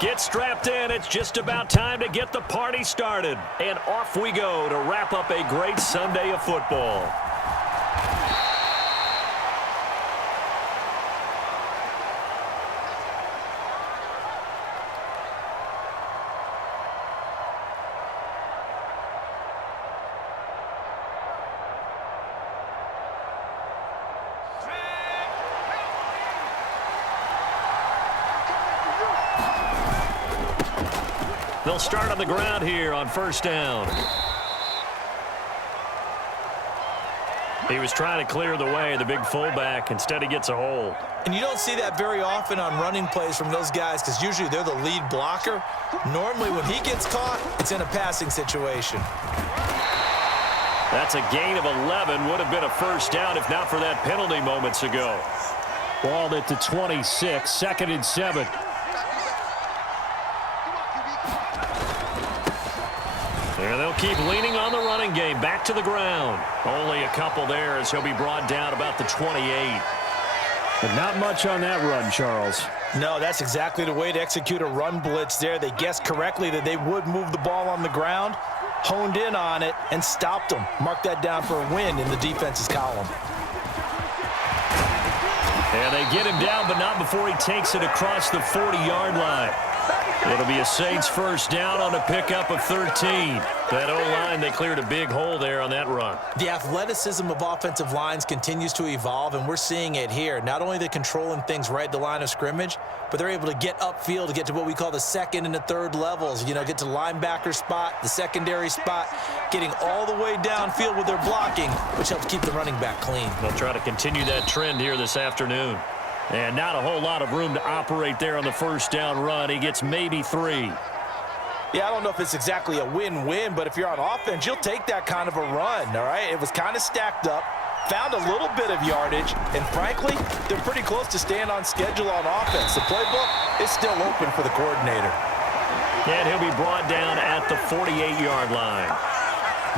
Get strapped in. It's just about time to get the party started. And off we go to wrap up a great Sunday of football. They'll start on the ground here on first down. He was trying to clear the way, the big fullback. Instead, he gets a hold. And you don't see that very often on running plays from those guys because usually they're the lead blocker. Normally, when he gets caught, it's in a passing situation. That's a gain of 11. Would have been a first down if not for that penalty moments ago. Balled it to 26, 2nd and 7. And they'll keep leaning on the running game. Back to the ground. Only a couple there as he'll be brought down about the 28. But not much on that run, Charles. No, that's exactly the way to execute a run blitz there. They guessed correctly that they would move the ball on the ground, honed in on it, and stopped them. Mark that down for a win in the defense's column. And they get him down, but not before he takes it across the 40-yard line. It'll be a Saints first down on a pickup of 13. That O-line, they cleared a big hole there on that run. The athleticism of offensive lines continues to evolve, and we're seeing it here. Not only are they controlling things right at the line of scrimmage, but they're able to get upfield to get to what we call the second and the third levels. You know, get to the linebacker spot, the secondary spot, getting all the way downfield with their blocking, which helps keep the running back clean. They'll try to continue that trend here this afternoon. And not a whole lot of room to operate there on the first down run. He gets maybe 3. Yeah, I don't know if it's exactly a win-win, but if you're on offense, you'll take that kind of a run, all right? It was kind of stacked up, found a little bit of yardage, and frankly, they're pretty close to staying on schedule on offense. The playbook is still open for the coordinator. And he'll be brought down at the 48-yard line.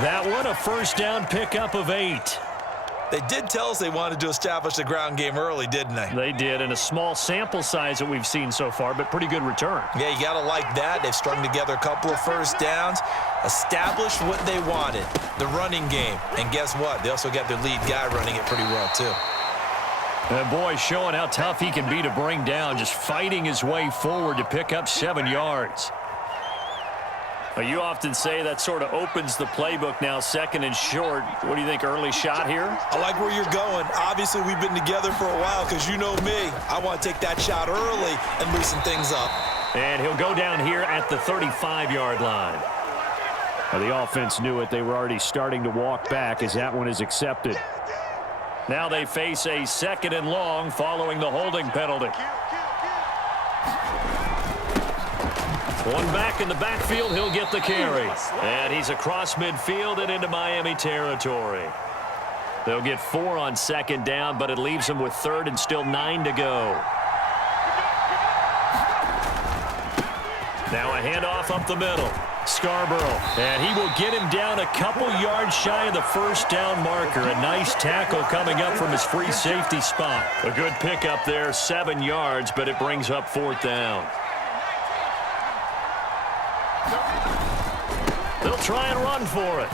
That one, a first down pickup of 8. They did tell us they wanted to establish the ground game early, didn't they? They did, and a small sample size that we've seen so far, but pretty good return. Yeah, you got to like that. They've strung together a couple of first downs, established what they wanted, the running game. And guess what? They also got their lead guy running it pretty well, too. And boy, showing how tough he can be to bring down, just fighting his way forward to pick up 7 yards. You often say that sort of opens the playbook now, 2nd and short. What do you think, early shot here? I like where you're going. Obviously, we've been together for a while because you know me. I want to take that shot early and loosen things up. And he'll go down here at the 35-yard line. Well, the offense knew it. They were already starting to walk back as that one is accepted. Now they face a 2nd and long following the holding penalty. One back in the backfield, he'll get the carry. And he's across midfield and into Miami territory. They'll get 4 on 2nd down, but it leaves them with 3rd and still 9 to go. Now a handoff up the middle. Scarborough, and he will get him down a couple yards shy of the first down marker. A nice tackle coming up from his free safety spot. A good pickup there, 7 yards, but it brings up 4th down. They'll try and run for it.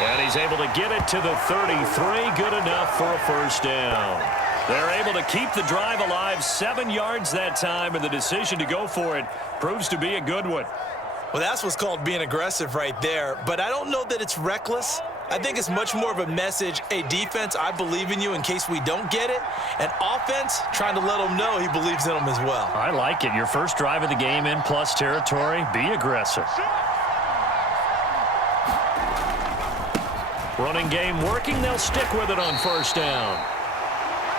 And he's able to get it to the 33. Good enough for a first down. They're able to keep the drive alive, 7 yards that time, and the decision to go for it proves to be a good one. Well, that's what's called being aggressive right there. But I don't know that it's reckless. I think it's much more of a message, hey, defense, I believe in you in case we don't get it. And offense, trying to let him know he believes in them as well. I like it. Your first drive of the game in plus territory, be aggressive. Running game working. They'll stick with it on first down.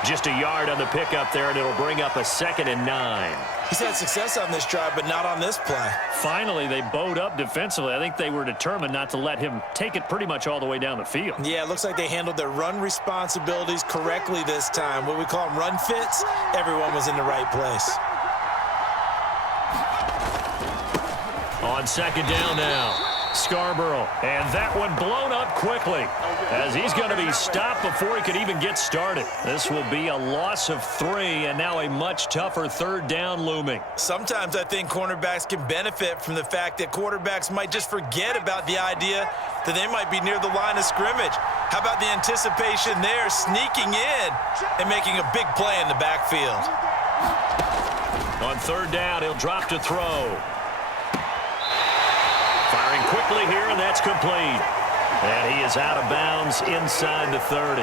Just a yard on the pickup there, and it'll bring up a 2nd and 9. He's had success on this drive, but not on this play. Finally, they bowed up defensively. I think they were determined not to let him take it pretty much all the way down the field. Yeah, it looks like they handled their run responsibilities correctly this time. What we call them run fits, everyone was in the right place. On 2nd down now, Scarborough, and that one blown up quickly. as he's going to be stopped before he could even get started. This will be a loss of 3, and now a much tougher third down looming. Sometimes I think cornerbacks can benefit from the fact that quarterbacks might just forget about the idea that they might be near the line of scrimmage. How about the anticipation there, sneaking in and making a big play in the backfield? On third down, he'll drop to throw. Firing quickly here, and that's complete. And he is out of bounds inside the 30.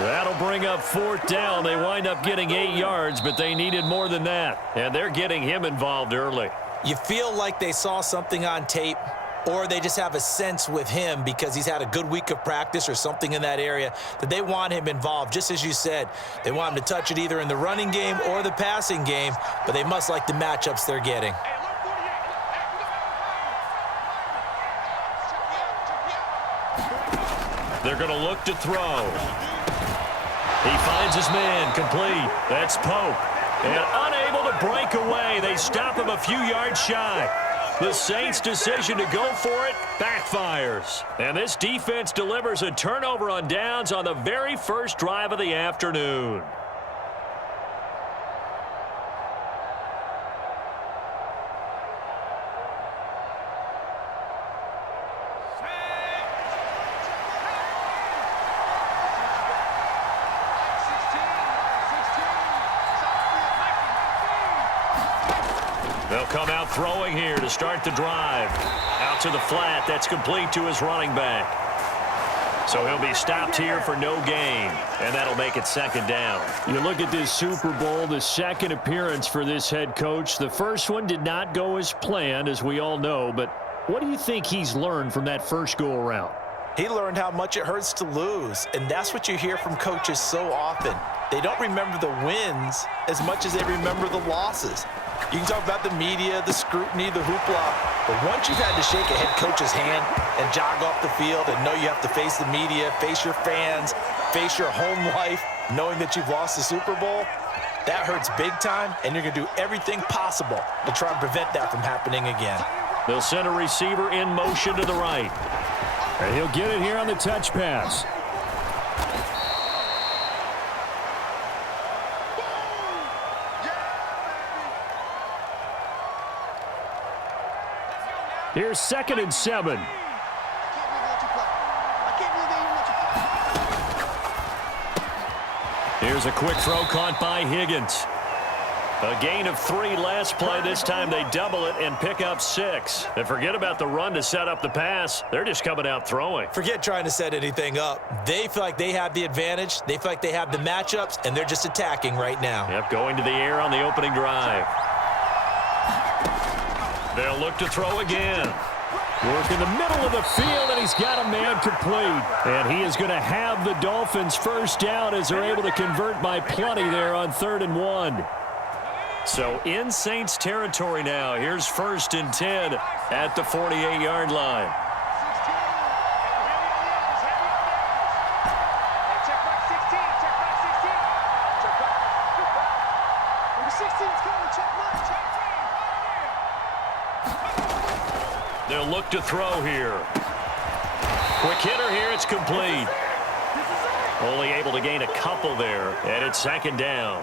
That'll bring up fourth down. They wind up getting 8 yards, but they needed more than that. And they're getting him involved early. You feel like they saw something on tape, or they just have a sense with him because he's had a good week of practice or something in that area that they want him involved. Just as you said, they want him to touch it either in the running game or the passing game, but they must like the matchups they're getting. They're going to look to throw. He finds his man, complete. That's Pope. And unable to break away. They stop him a few yards shy. The Saints' decision to go for it backfires. And this defense delivers a turnover on downs on the very first drive of the afternoon. They'll come out throwing here to start the drive. Out to the flat. That's complete to his running back. So he'll be stopped here for no gain, and that'll make it second down. You look at this Super Bowl, the second appearance for this head coach. The first one did not go as planned, as we all know, but what do you think he's learned from that first go-around? He learned how much it hurts to lose, and that's what you hear from coaches so often. They don't remember the wins as much as they remember the losses. You can talk about the media, the scrutiny, the hoopla, but once you've had to shake a head coach's hand and jog off the field and know you have to face the media, face your fans, face your home life, knowing that you've lost the Super Bowl, that hurts big time, and you're going to do everything possible to try and prevent that from happening again. They'll send a receiver in motion to the right. And he'll get it here on the touch pass. Here's 2nd and 7. Here's a quick throw caught by Higgins. A gain of 3 last play. This time they double it and pick up 6. And forget about the run to set up the pass. They're just coming out throwing. Forget trying to set anything up. They feel like they have the advantage. They feel like they have the matchups, and they're just attacking right now. Yep, going to the air on the opening drive. They'll look to throw again. Work in the middle of the field, and he's got a man complete. And he is going to have the Dolphins first down as they're able to convert by plenty there on 3rd and 1. So in Saints territory now. Here's 1st and 10 at the 48-yard line. They'll look to throw here. Quick hitter here. It's complete. Only able to gain a couple there, and it's 2nd down.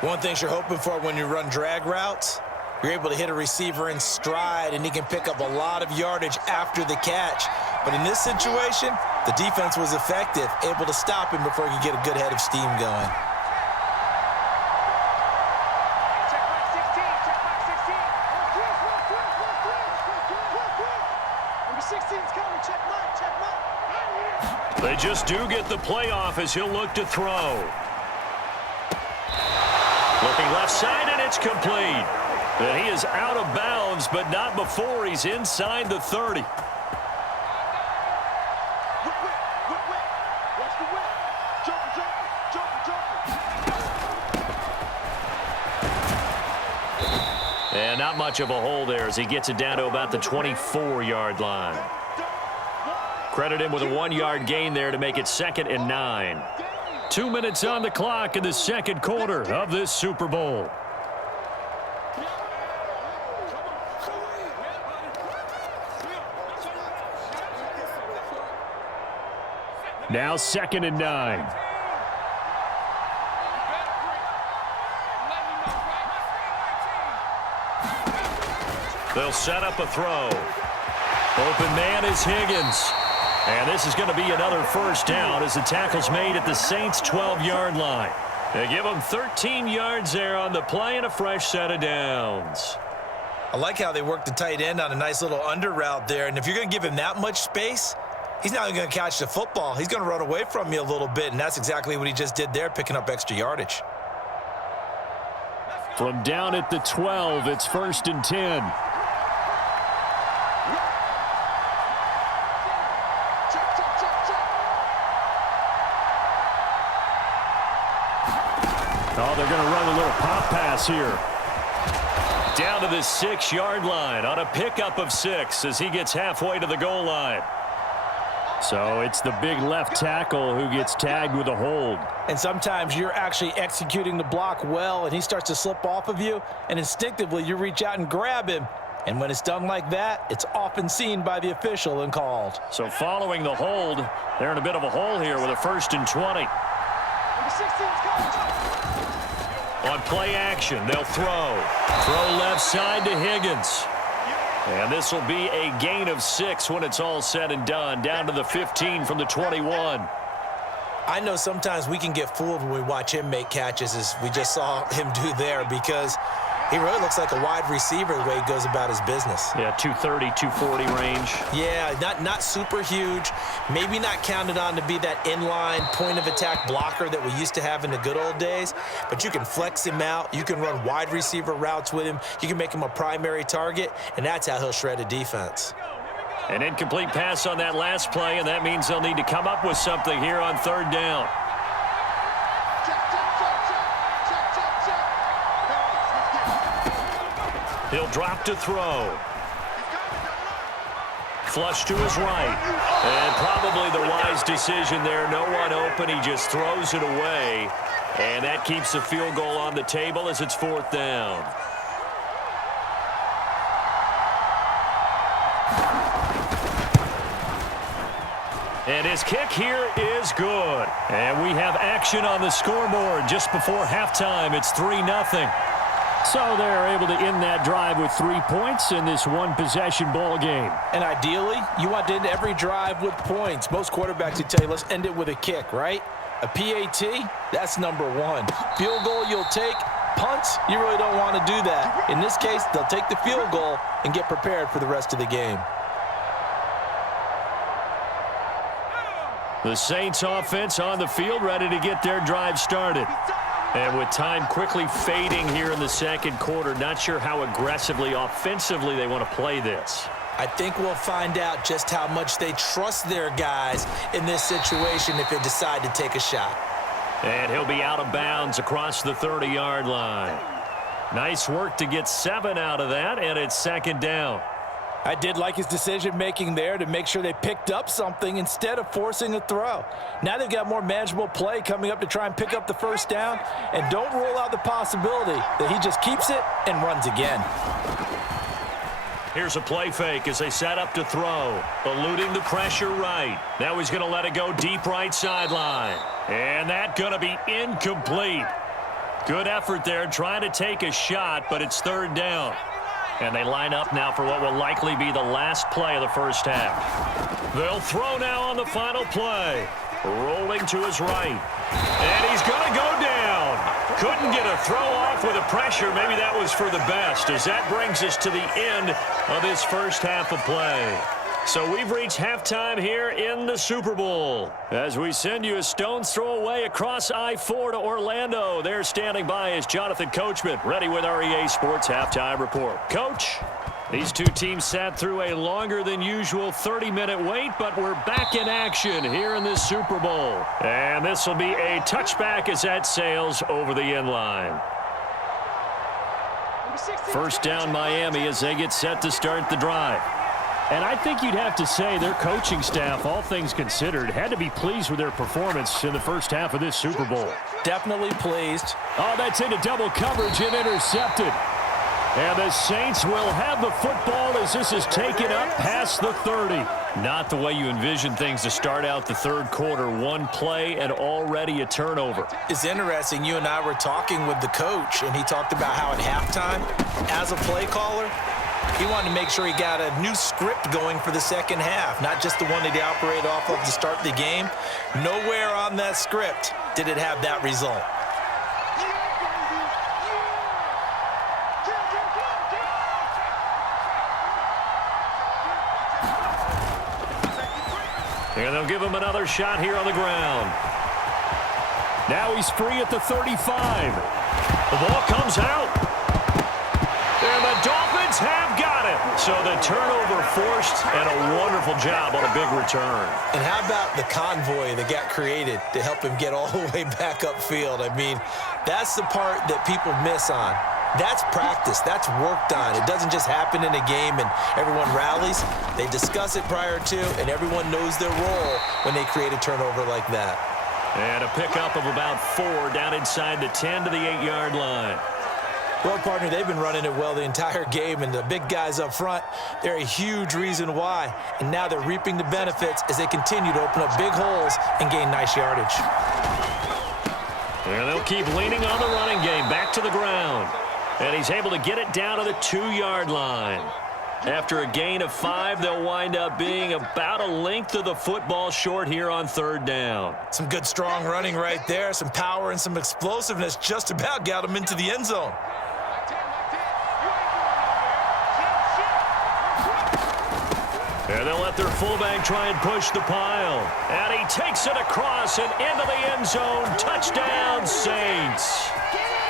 One thing you're hoping for when you run drag routes, you're able to hit a receiver in stride, and he can pick up a lot of yardage after the catch. But in this situation, the defense was effective, able to stop him before he could get a good head of steam going. They just do get the playoff as he'll look to throw. Looking left side, and it's complete. And he is out of bounds, but not before he's inside the 30. And not much of a hole there as he gets it down to about the 24-yard line. Credit him with a 1-yard gain there to make it 2nd and 9. 2 minutes on the clock in the second quarter of this Super Bowl. Now 2nd and 9. They'll set up a throw. Open man is Higgins. And this is going to be another first down as the tackle's made at the Saints' 12-yard line. They give them 13 yards there on the play and a fresh set of downs. I like how they work the tight end on a nice little under route there. And if you're going to give him that much space, he's not even going to catch the football. He's going to run away from you a little bit, and that's exactly what he just did there, picking up extra yardage. From down at the 12, it's 1st and 10. Oh, they're going to run a little pop pass here. Down to the 6-yard line on a pickup of 6 as he gets halfway to the goal line. So it's the big left tackle who gets tagged with a hold. And sometimes you're actually executing the block well, and he starts to slip off of you, and instinctively you reach out and grab him. And when it's done like that, it's often seen by the official and called. So following the hold, they're in a bit of a hole here with a 1st and 20. On play action, they'll throw. Throw left side to Higgins. And this will be a gain of 6 when it's all said and done. Down to the 15 from the 21. I know sometimes we can get fooled when we watch him make catches, as we just saw him do there, because he really looks like a wide receiver the way he goes about his business. Yeah, 230, 240 range. Yeah, not super huge. Maybe not counted on to be that inline point-of-attack blocker that we used to have in the good old days. But you can flex him out. You can run wide receiver routes with him. You can make him a primary target, and that's how he'll shred a defense. An incomplete pass on that last play, and that means they'll need to come up with something here on 3rd down. He'll drop to throw. Flush to his right. And probably the wise decision there. No one open. He just throws it away. And that keeps the field goal on the table as it's 4th down. And his kick here is good. And we have action on the scoreboard just before halftime. It's 3-0. So they're able to end that drive with 3 points in this one-possession ball game. And ideally, you want to end every drive with points. Most quarterbacks would tell you, let's end it with a kick, right? A PAT, that's number 1. Field goal you'll take. Punts, you really don't want to do that. In this case, they'll take the field goal and get prepared for the rest of the game. The Saints offense on the field, ready to get their drive started. And with time quickly fading here in the 2nd quarter, not sure how aggressively, offensively they want to play this. I think we'll find out just how much they trust their guys in this situation if they decide to take a shot. And he'll be out of bounds across the 30-yard line. Nice work to get 7 out of that, and it's 2nd down. I did like his decision-making there to make sure they picked up something instead of forcing a throw. Now they've got more manageable play coming up to try and pick up the 1st down, and don't rule out the possibility that he just keeps it and runs again. Here's a play fake as they set up to throw, eluding the pressure right. Now he's going to let it go deep right sideline. And that's going to be incomplete. Good effort there trying to take a shot, but it's 3rd down. And they line up now for what will likely be the last play of the first half. They'll throw now on the final play. Rolling to his right. And he's going to go down. Couldn't get a throw off with the pressure. Maybe that was for the best, as that brings us to the end of this first half of play. So we've reached halftime here in the Super Bowl. As we send you a stone's throw away across I-4 to Orlando. There standing by is Jonathan Coachman, ready with our EA Sports Halftime Report. Coach, these two teams sat through a longer than usual 30-minute wait, but we're back in action here in this Super Bowl. And this will be a touchback as that sails over the end line. First down Miami as they get set to start the drive. And I think you'd have to say their coaching staff, all things considered, had to be pleased with their performance in the first half of this Super Bowl. Definitely pleased. Oh, that's into double coverage and intercepted. And the Saints will have the football as this is taken up past the 30. Not the way you envision things to start out the third quarter. One play and already a turnover. It's interesting. You and I were talking with the coach, and he talked about how at halftime, as a play caller, he wanted to make sure he got a new script going for the second half, not just the one that he operated off of to start the game. Nowhere on that script did it have that result. And they'll give him another shot here on the ground. Now he's free at the 35. The ball comes out. And the Dolphins have got it. So the turnover forced and a wonderful job on a big return. And how about the convoy that got created to help him get all the way back upfield? I mean, that's the part that people miss on. That's practice. That's worked on. It doesn't just happen in a game and everyone rallies. They discuss it prior to, and everyone knows their role when they create a turnover like that. And a pickup of about 4 down inside the 10 to the 8-yard line. Well, partner, they've been running it well the entire game, and the big guys up front, they're a huge reason why. And now they're reaping the benefits as they continue to open up big holes and gain nice yardage. And they'll keep leaning on the running game back to the ground. And he's able to get it down to the 2-yard line. After a gain of 5, they'll wind up being about a length of the football short here on third down. Some good, strong running right there. Some power and some explosiveness just about got him into the end zone. And they'll let their fullback try and push the pile. And he takes it across and into the end zone. Touchdown, Saints.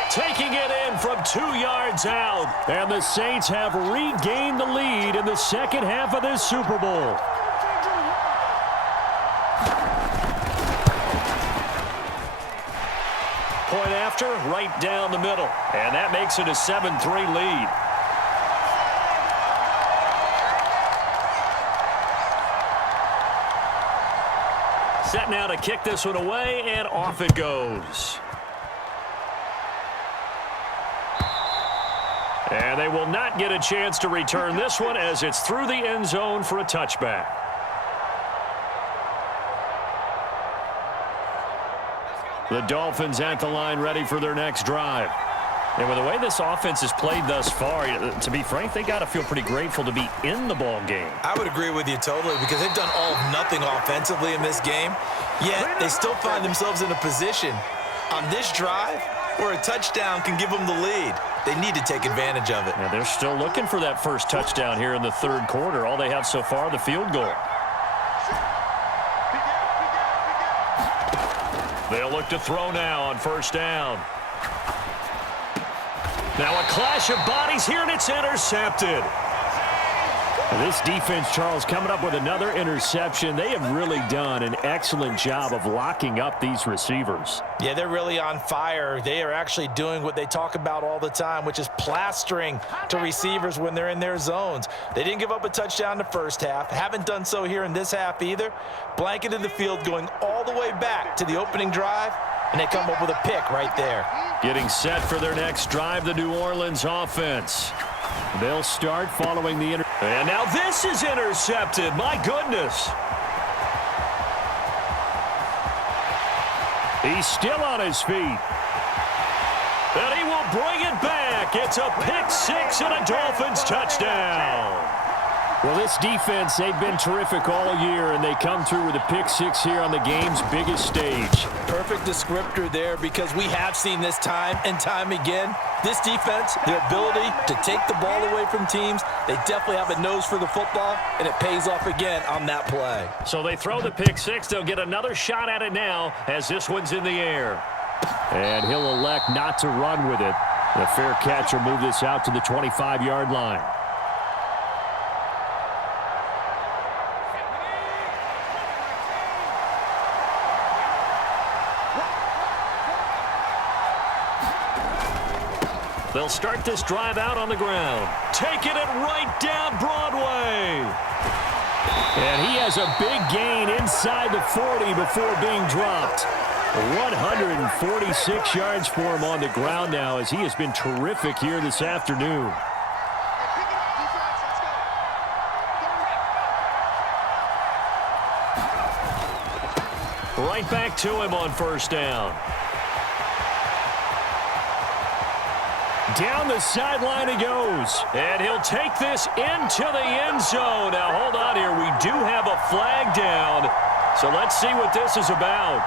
Taking it in from 2 yards out. And the Saints have regained the lead in the second half of this Super Bowl. Point after, right down the middle. And that makes it a 7-3 lead. Set now to kick this one away, and off it goes. And they will not get a chance to return this one as it's through the end zone for a touchback. The Dolphins at the line ready for their next drive. And with the way this offense has played thus far, to be frank, they got to feel pretty grateful to be in the ball game. I would agree with you totally because they've done all of nothing offensively in this game, yet they still find themselves in a position on this drive where a touchdown can give them the lead. They need to take advantage of it. Yeah, they're still looking for that first touchdown here in the third quarter. All they have so far, the field goal. They'll look to throw now on first down. Now a clash of bodies here, and it's intercepted. This defense, Charles, coming up with another interception. They have really done an excellent job of locking up these receivers. Yeah, they're really on fire. They are actually doing what they talk about all the time, which is plastering to receivers when they're in their zones. They didn't give up a touchdown in the first half. Haven't done so here in this half either. Blanketed the field going all the way back to the opening drive, and they come up with a pick right there. Getting set for their next drive, the New Orleans offense. They'll start following the and now this is intercepted. My goodness. He's still on his feet. And he will bring it back. It's a pick six and a Dolphins touchdown. Well, this defense, they've been terrific all year, and they come through with a pick six here on the game's biggest stage. Perfect descriptor there because we have seen this time and time again. This defense, their ability to take the ball away from teams, they definitely have a nose for the football, and it pays off again on that play. So they throw the pick six. They'll get another shot at it now as this one's in the air. And he'll elect not to run with it. The fair catch will move this out to the 25-yard line. They'll start this drive out on the ground. Taking it right down Broadway. And he has a big gain inside the 40 before being dropped. 146 yards for him on the ground now as he has been terrific here this afternoon. right back to him on first down. Down the sideline he goes, and he'll take this into the end zone. Now, hold on here. We do have a flag down, so let's see what this is about.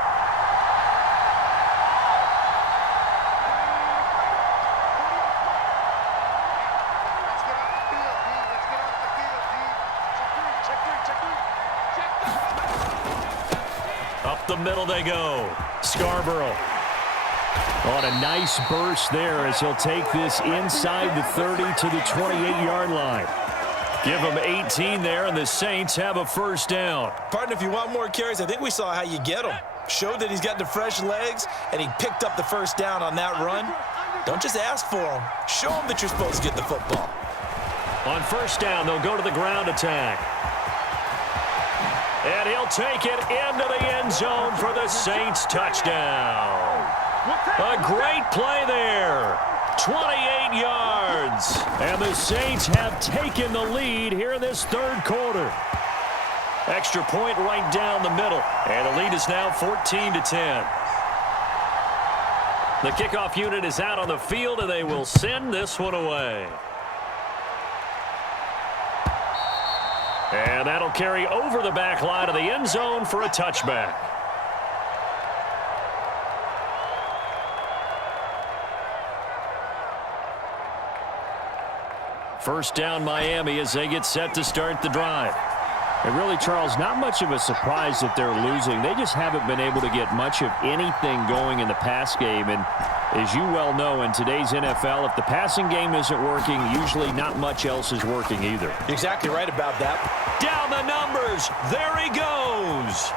Up the middle they go. Scarborough. On a nice burst there as he'll take this inside the 30 to the 28-yard line. Give him 18 there, and the Saints have a first down. Partner, if you want more carries, I think we saw how you get them. Showed that he's got the fresh legs, and he picked up the first down on that run. Don't just ask for them. Show them that you're supposed to get the football. On first down, they'll go to the ground attack. And he'll take it into the end zone for the Saints touchdown. A great play there. 28 yards. And the Saints have taken the lead here in this third quarter. Extra point right down the middle. And the lead is now 14-10. The kickoff unit is out on the field, and they will send this one away. And that'll carry over the back line of the end zone for a touchback. First down Miami as they get set to start the drive. And really, Charles, not much of a surprise that they're losing. They just haven't been able to get much of anything going in the pass game. And as you well know, in today's NFL, if the passing game isn't working, usually not much else is working either. You're exactly right about that. Down the numbers. There he goes.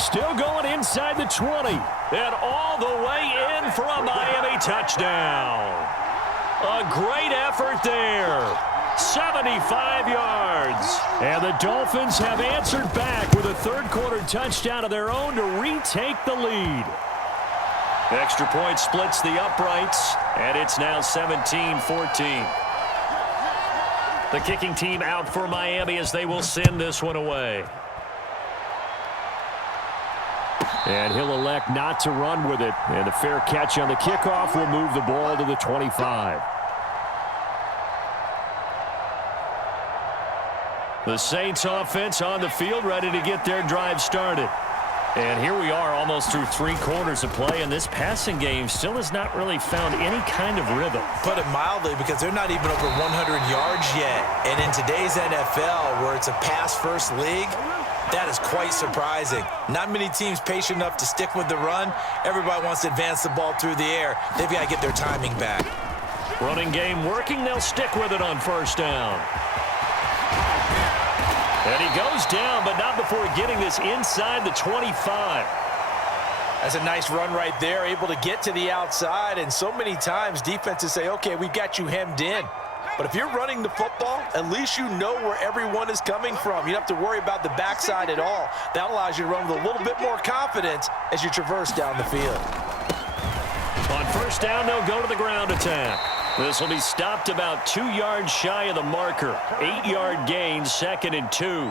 Still going inside the 20. And all the way in for a Miami touchdown. A great effort there. 75 yards. And the Dolphins have answered back with a third-quarter touchdown of their own to retake the lead. Extra point splits the uprights, and it's now 17-14. The kicking team out for Miami as they will send this one away. And he'll elect not to run with it. And a fair catch on the kickoff will move the ball to the 25. The Saints offense on the field, ready to get their drive started. And here we are almost through 3 quarters of play, and this passing game still has not really found any kind of rhythm. Put it mildly, because they're not even over 100 yards yet. And in today's NFL, where it's a pass-first league, that is quite surprising. Not many teams patient enough to stick with the run. Everybody wants to advance the ball through the air. They've got to get their timing back. Running game working. They'll stick with it on first down. And he goes down, but not before getting this inside the 25. That's a nice run right there, able to get to the outside. And so many times defenses say, okay, we've got you hemmed in. But if you're running the football, at least you know where everyone is coming from. You don't have to worry about the backside at all. That allows you to run with a little bit more confidence as you traverse down the field. On first down, they'll go to the ground attack. This will be stopped about 2 yards shy of the marker. 8-yard gain, 2nd and 2.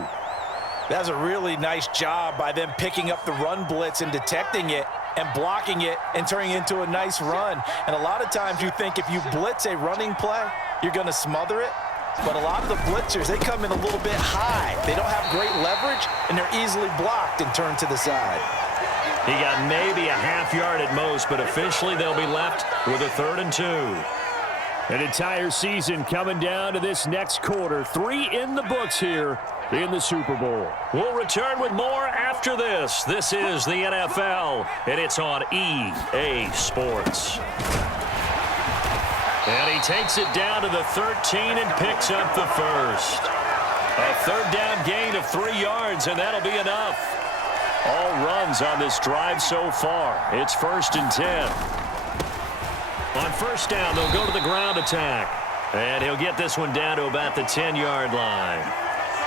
That's a really nice job by them picking up the run blitz and detecting it and blocking it and turning it into a nice run. And a lot of times you think if you blitz a running play, you're going to smother it. But a lot of the blitzers, they come in a little bit high. They don't have great leverage, and they're easily blocked and turned to the side. He got maybe a half yard at most, but officially they'll be left with a 3rd and 2. An entire season coming down to this next quarter. 3 in the books here in the Super Bowl. We'll return with more after this. This is the NFL, and it's on EA Sports. And he takes it down to the 13 and picks up the first. A 3rd down gain of 3 yards, and that'll be enough. All runs on this drive so far. It's 1st and 10. On first down, they'll go to the ground attack. And he'll get this one down to about the 10-yard line.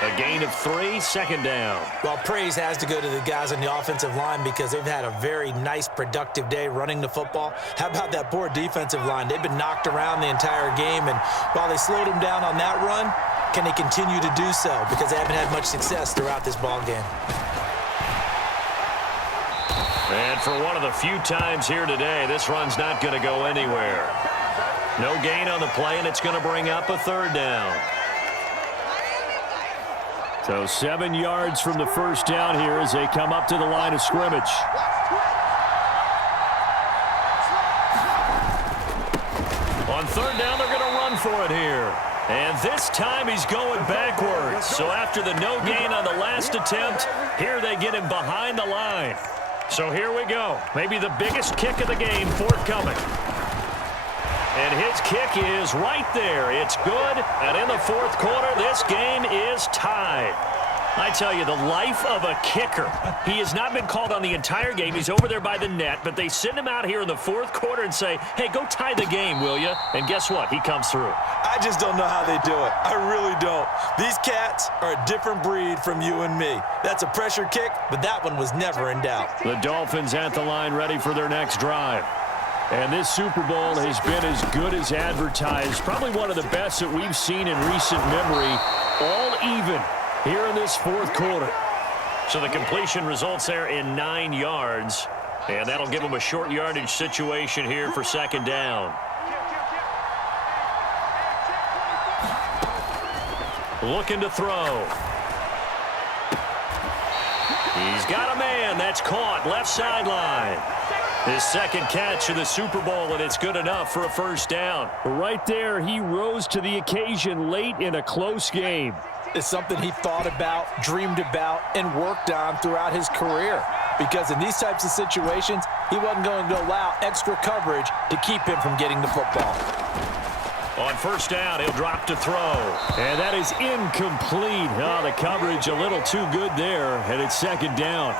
A gain of 3, 2nd down. Well, praise has to go to the guys on the offensive line because they've had a very nice, productive day running the football. How about that poor defensive line? They've been knocked around the entire game, and while they slowed them down on that run, can they continue to do so? Because they haven't had much success throughout this ball game. And for one of the few times here today, this run's not going to go anywhere. No gain on the play, and it's going to bring up a third down. So 7 yards from the first down here as they come up to the line of scrimmage. On third down, they're going to run for it here. And this time he's going backwards. So after the no gain on the last attempt, here they get him behind the line. So here we go. Maybe the biggest kick of the game forthcoming. And his kick is right there. It's good. And in the fourth quarter, this game is tied. I tell you, the life of a kicker. He has not been called on the entire game. He's over there by the net, but they send him out here in the fourth quarter and say, hey, go tie the game, will you? And guess what? He comes through. I just don't know how they do it. I really don't. These cats are a different breed from you and me. That's a pressure kick, but that one was never in doubt. The Dolphins at the line ready for their next drive. And this Super Bowl has been as good as advertised. Probably one of the best that we've seen in recent memory. All even here in this fourth quarter. So the completion results there in 9 yards. And that'll give them a short yardage situation here for second down. Looking to throw. He's got a man. That's caught. Left sideline. His second catch of the Super Bowl, and it's good enough for a first down. Right there, he rose to the occasion late in a close game. It's something he thought about, dreamed about, and worked on throughout his career. Because in these types of situations, he wasn't going to allow extra coverage to keep him from getting the football. On first down, he'll drop to throw. And that is incomplete. Oh, the coverage a little too good there, and it's second down.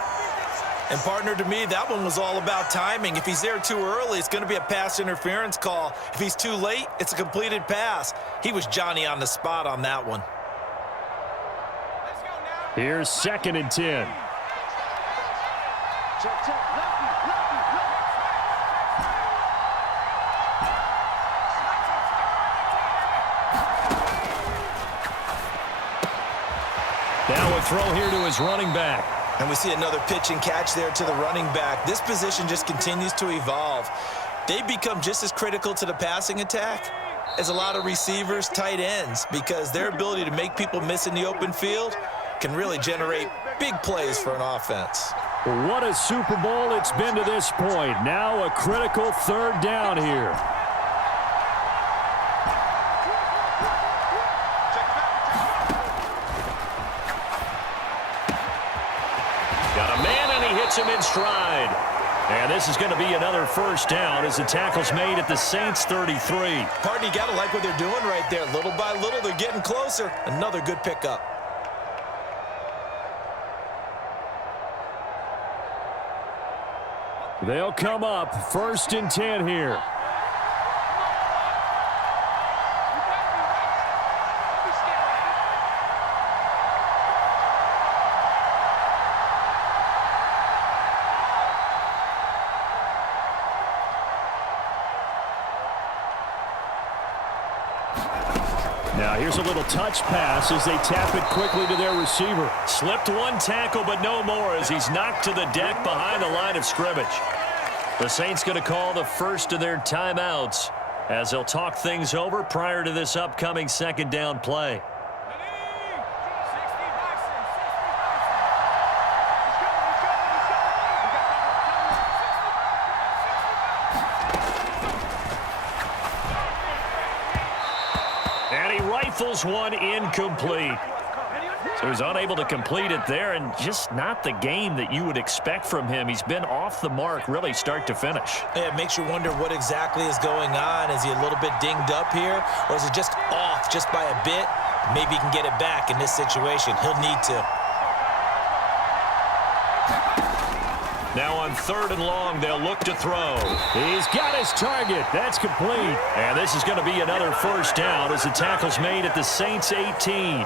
And, partner, to me, that one was all about timing. If he's there too early, it's going to be a pass interference call. If he's too late, it's a completed pass. He was Johnny on the spot on that one. Here's second and 10. Now a throw here to his running back. And we see another pitch and catch there to the running back. This position just continues to evolve. They've become just as critical to the passing attack as a lot of receivers, tight ends, because their ability to make people miss in the open field can really generate big plays for an offense. What a Super Bowl it's been to this point. Now a critical third down here. Got a man, and he hits him in stride. And this is going to be another first down as the tackle's made at the Saints' 33. Partner, you got to like what they're doing right there. Little by little, they're getting closer. Another good pickup. They'll come up first and 10 here. Now here's a little touch pass as they tap it quickly to their receiver. Slipped one tackle, but no more as he's knocked to the deck behind the line of scrimmage. The Saints going to call the first of their timeouts as they'll talk things over prior to this upcoming second down play. And he rifles one incomplete. So he's unable to complete it there, and just not the game that you would expect from him. He's been off the mark really start to finish. Yeah, it makes you wonder what exactly is going on. Is he a little bit dinged up here, or is it just off just by a bit? Maybe he can get it back in this situation. He'll need to. Now on third and long, they'll look to throw. He's got his target. That's complete. And this is going to be another first down as the tackle's made at the Saints' 18.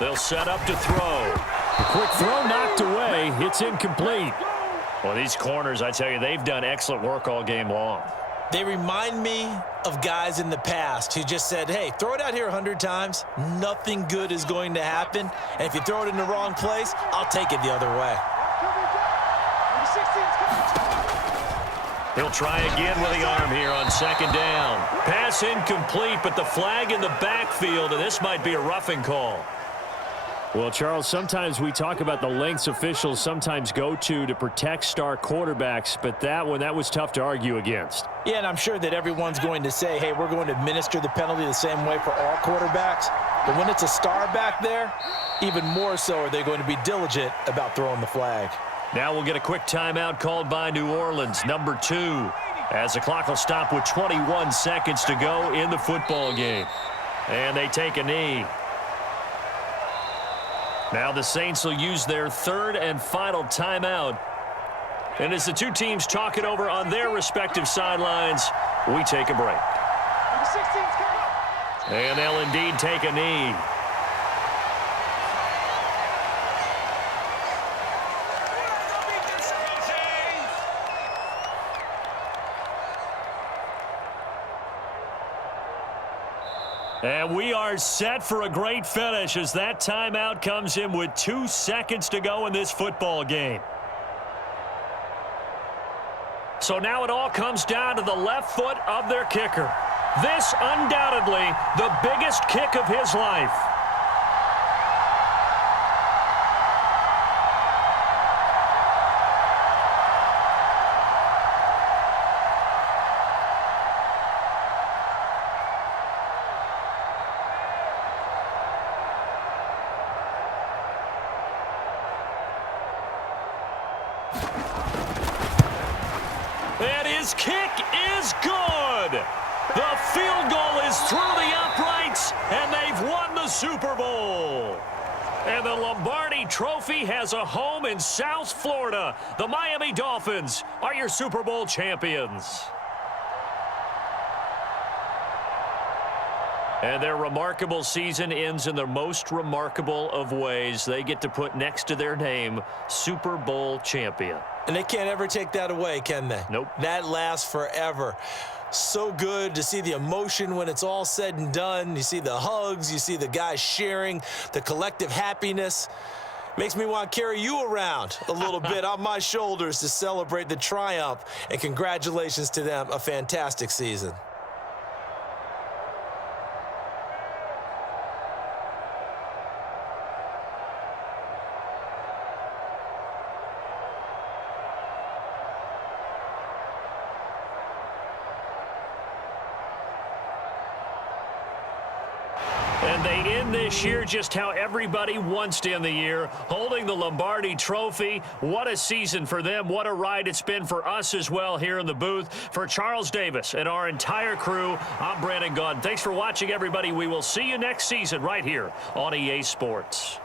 They'll set up to throw. The quick throw knocked away. It's incomplete. Well, these corners, I tell you, they've done excellent work all game long. They remind me of guys in the past who just said, hey, throw it out here 100 times. Nothing good is going to happen. And if you throw it in the wrong place, I'll take it the other way. He'll try again with the arm here on second down. Pass incomplete, but the flag in the backfield, and this might be a roughing call. Well, Charles, sometimes we talk about the lengths officials sometimes go to protect star quarterbacks, but that was tough to argue against. Yeah, and I'm sure that everyone's going to say, hey, we're going to administer the penalty the same way for all quarterbacks. But when it's a star back there, even more so are they going to be diligent about throwing the flag. Now we'll get a quick timeout called by New Orleans, number 2, as the clock will stop with 21 seconds to go in the football game. And they take a knee. Now the Saints will use their third and final timeout. And as the two teams talk it over on their respective sidelines, we take a break. And they'll indeed take a knee. And we are set for a great finish as that timeout comes in with 2 seconds to go in this football game. So now it all comes down to the left foot of their kicker. This undoubtedly the biggest kick of his life. And his kick is good. The field goal is through the uprights, and they've won the Super Bowl. And the Lombardi Trophy has a home in South Florida. The Miami Dolphins are your Super Bowl champions. And their remarkable season ends in the most remarkable of ways. They get to put next to their name, Super Bowl champion. And they can't ever take that away, can they? Nope. That lasts forever. So good to see the emotion when it's all said and done. You see the hugs, you see the guys sharing, the collective happiness. Makes me want to carry you around a little bit on my shoulders to celebrate the triumph. And congratulations to them, a fantastic season. And they end this year just how everybody wants to end the year, holding the Lombardi Trophy. What a season for them. What a ride it's been for us as well here in the booth. For Charles Davis and our entire crew, I'm Brandon Gaudin. Thanks for watching, everybody. We will see you next season right here on EA Sports.